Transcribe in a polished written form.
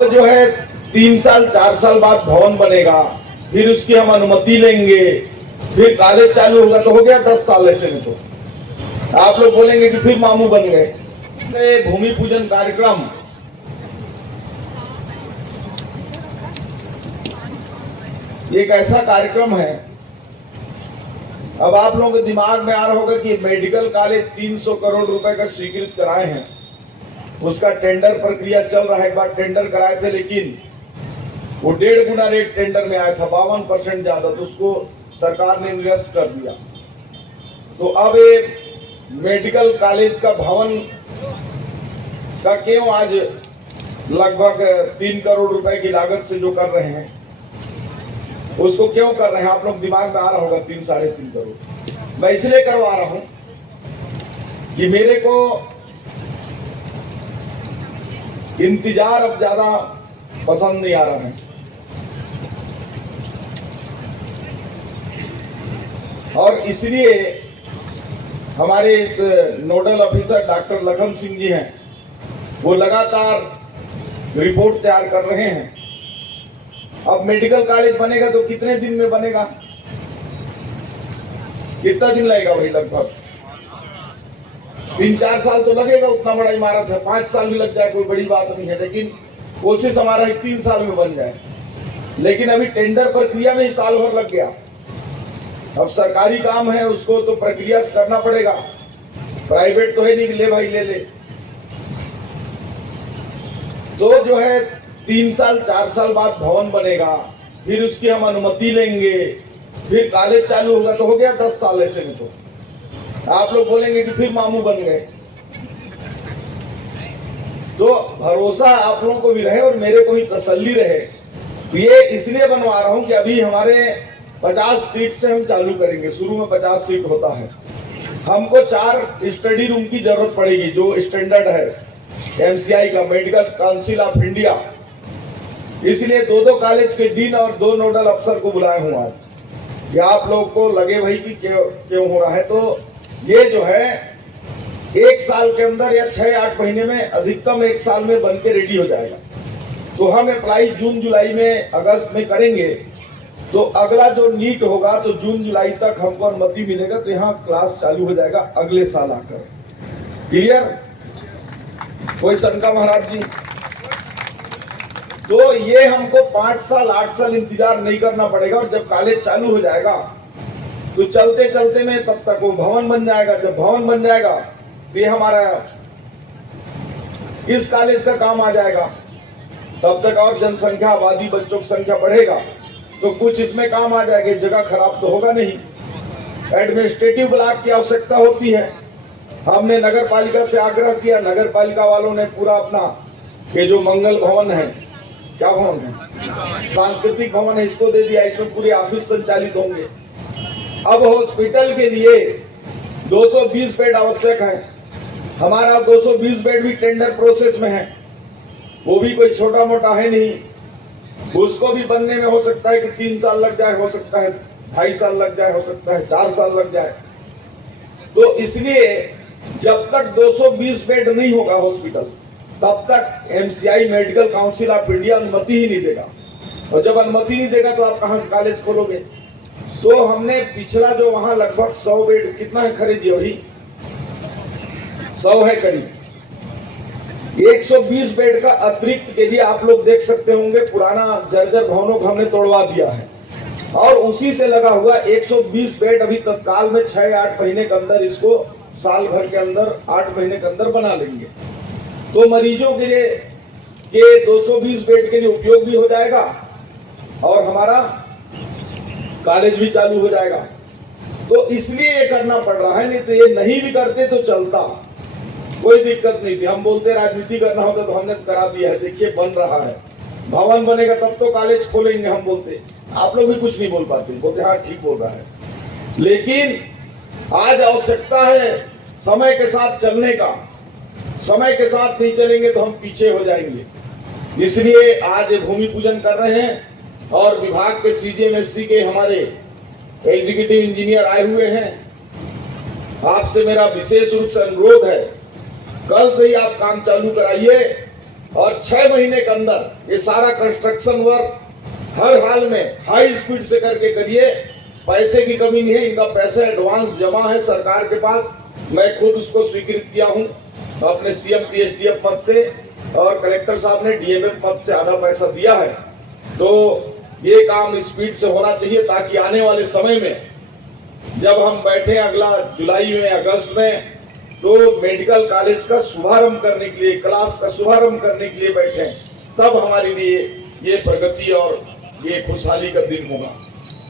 जो है 3 साल 4 साल बाद भवन बनेगा, फिर उसकी हम अनुमति लेंगे, फिर कॉलेज चालू होगा तो हो गया 10 साल। ऐसे में तो आप लोग बोलेंगे कि फिर मामू बन गए। भूमि पूजन कार्यक्रम एक ऐसा कार्यक्रम है, अब आप लोगों के दिमाग में आ रहा होगा कि मेडिकल कॉलेज 300 करोड़ रुपए का स्वीकृत कराए हैं, उसका टेंडर प्रक्रिया चल रहा है। एक बार टेंडर कराए थे लेकिन वो 1.5 गुना रेट टेंडर में आया था, 52% ज्यादा, तो उसको सरकार ने निरस्त कर दिया। तो अब ये मेडिकल कॉलेज का भवन का क्यों आज लगभग 3 करोड़ रुपए की लागत से जो कर रहे हैं उसको क्यों कर रहे हैं, आप लोग दिमाग में आ रहा होगा 3-3.5 करोड़। मैं इसलिए करवा रहा हूं कि मेरे को इंतजार अब ज्यादा पसंद नहीं आ रहा है, और इसलिए हमारे इस nodal officer doctor Lakhan Singh ji हैं, वो लगातार रिपोर्ट तैयार कर रहे हैं। अब मेडिकल कॉलेज बनेगा तो कितने दिन में बनेगा, कितना दिन लगेगा भाई? लगभग 3-4 साल तो लगेगा, उतना बड़ा इमारत है। 5 साल भी लग जाए कोई बड़ी बात नहीं है, लेकिन कोशिश हमारा है 3 साल में बन जाए। लेकिन अभी टेंडर प्रक्रिया में ही साल भर लग गया। अब सरकारी काम है, उसको तो प्रक्रिया से करना पड़ेगा, प्राइवेट तो है नहीं कि ले भाई ले ले। तो जो है 3-4 साल बाद भवन बनेगा, फिर उसकी हम अनुमति लेंगे, फिर कॉलेज चालू होगा तो हो गया 10 साल। ऐसे में तो आप लोग बोलेंगे कि फिर मामू बन गए। तो भरोसा आप लोगों को भी रहे और मेरे को भी तसल्ली रहे। तो ये इसलिए बनवा रहा हूं कि अभी हमारे 50 सीट से हम चालू करेंगे। शुरू में 50 सीट होता है। हमको 4 स्टडी रूम की जरूरत पड़ेगी, जो स्टैंडर्ड है MCI का, मेडिकल काउंसिल ऑफ इंडिया। इसलिए 2 कॉलेज के डीन और 2 नोडल अफसर को बुलाए हूं आज। या आप लोग को लगे भाई कि क्यों हो रहा है, तो ये जो है 1 साल के अंदर या 6-8 महीने में, अधिकतम 1 साल में बन के रेडी हो जाएगा। तो हम अप्लाई जून जुलाई में, अगस्त में करेंगे। तो अगला जो नीट होगा तो जून जुलाई तक हमको अनुमति मिलेगा, तो यहाँ क्लास चालू हो जाएगा अगले साल आकर। क्लियर? कोई शंका महाराज जी? तो ये हमको 5 साल 8 साल इंतजार नहीं करना पड़ेगा, और जब कॉलेज चालू हो जाएगा तो चलते चलते में तब तक वो भवन बन जाएगा। जब भवन बन जाएगा तो ये हमारा इस कॉलेज का काम आ जाएगा। तब तक और जनसंख्या, आबादी, बच्चों की संख्या बढ़ेगा तो कुछ इसमें काम आ जाएगा। जगह खराब तो होगा नहीं। एडमिनिस्ट्रेटिव ब्लॉक की आवश्यकता होती है। हमने नगर पालिका से आग्रह किया, नगर पालिका वालों ने पूरा अपना ये जो मंगल भवन है, क्या भवन है, सांस्कृतिक भवन है, इसको दे दिया। इसमें पूरे ऑफिस संचालित होंगे। अब हॉस्पिटल के लिए 220 बेड आवश्यक है। हमारा 220 बेड भी टेंडर प्रोसेस में है, वो भी कोई छोटा मोटा है नहीं। उसको भी बनने में हो सकता है कि 3 साल लग जाए, हो सकता है 2.5 साल लग जाए, हो सकता है 4 साल लग जाए। तो इसलिए जब तक 220 बेड नहीं होगा हॉस्पिटल, तब तक MCI medical council of India अनुमति ही नहीं देगा। और जब अनुमति नहीं देगा तो आप कहां से कॉलेज खोलोगे? तो हमने पिछला जो वहां लगभग 100 बेड, कितना है खरीदी अभी? 100 है करीब। 120 बेड का अतिरिक्त के लिए आप लोग देख सकते होंगे, पुराना जर्जर भवनों को हमने तोड़वा दिया है, और उसी से लगा हुआ 120 बेड अभी तत्काल में 6-8 महीने के अंदर, इसको साल भर के अंदर 8 महीने के अंदर बना लेंगे। तो मरीजों के लिए ये 220 बेड के लिए उपयोग भी हो जाएगा और हमारा कॉलेज भी चालू हो जाएगा। तो इसलिए ये करना पड़ रहा है, नहीं तो ये नहीं भी करते तो चलता, कोई दिक्कत नहीं थी। हम बोलते राजनीति करना होता तो हमने करा दिया है। देखिए बन रहा है, भवन बनेगा तब तो कॉलेज खोलेंगे। हम बोलते, आप लोग भी कुछ नहीं बोल पाते, बोलते हाँ ठीक बोल रहा है। लेकिन आज आवश्यकता है समय के साथ चलने का। समय के साथ नहीं चलेंगे तो हम पीछे हो जाएंगे। इसलिए आज भूमि पूजन कर रहे हैं, और विभाग के CGMSC के हमारे एग्जीक्यूटिव इंजीनियर आए हुए हैं। आपसे मेरा विशेष रूप से अनुरोध है, कल से ही आप काम चालू कराइए, और 6 महीने के अंदर ये सारा कंस्ट्रक्शन वर्क हर हाल में हाई स्पीड से करके करिए। पैसे की कमी नहीं है, इनका पैसा एडवांस जमा है सरकार के पास। मैं खुद उसको स्वीकृत किया हूं अपने सीएम पीएचडीएफ पद से, और कलेक्टर साहब ने डीएमएफ पद से आधा पैसा दिया है। तो ये काम स्पीड से होना चाहिए ताकि आने वाले समय में जब हम बैठे अगला जुलाई में अगस्त में, तो मेडिकल कॉलेज का शुभारंभ करने के लिए, क्लास का शुभारंभ करने के लिए बैठे, तब हमारे लिए ये प्रगति और ये खुशहाली का दिन होगा।